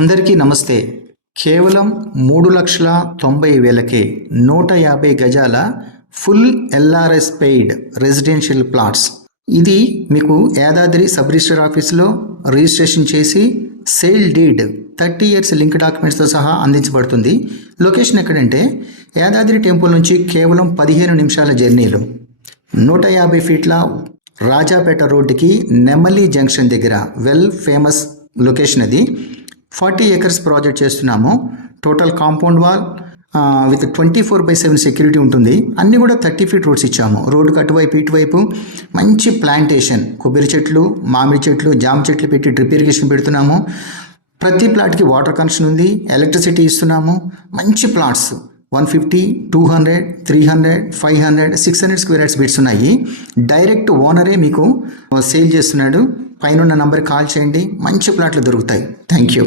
అందరికీ నమస్తే. కేవలం మూడు లక్షల తొంభై వేలకే నూట యాభై గజాల full LRS paid residential plots. ఇది మీకు యాదాద్రి సబ్ రిజిస్టర్ ఆఫీస్లో రిజిస్ట్రేషన్ చేసి sale deed thirty years link డాక్యుమెంట్స్తో సహా అందించబడుతుంది. లొకేషన్ ఎక్కడంటే యాదాద్రి టెంపుల్ నుంచి కేవలం పదిహేను నిమిషాల జర్నీలో. నూట యాభై ఫీట్ల రాజాపేట రోడ్డుకి నెమలి జంక్షన్ దగ్గర వెల్ ఫేమస్ లొకేషన్ అది. ఫార్టీ ఏకర్స్ ప్రాజెక్ట్ చేస్తున్నాము. Total compound wall with twenty four by seven security ఉంటుంది. అన్నీ కూడా థర్టీ ఫీట్ రోడ్స్ ఇచ్చాము. రోడ్డుకు అటువైపు ఇటువైపు మంచి ప్లాంటేషన్. కొబ్బరి చెట్లు మామిడి చెట్లు జామ చెట్లు పెట్టి డ్రిప్ ఇరిగేషన్ పెడుతున్నాము. ప్రతి ప్లాట్కి వాటర్ కనెక్షన్ ఉంది. ఎలక్ట్రిసిటీ ఇస్తున్నాము. మంచి plots. One fifty two hundred three hundred five hundred six hundred square yards bits ఉన్నాయి. డైరెక్ట్ ఓనరే మీకు సేల్ చేస్తున్నాడు. పైన నంబర్కి కాల్ చేయండి. మంచి ప్లాట్లు దొరుకుతాయి. Thank you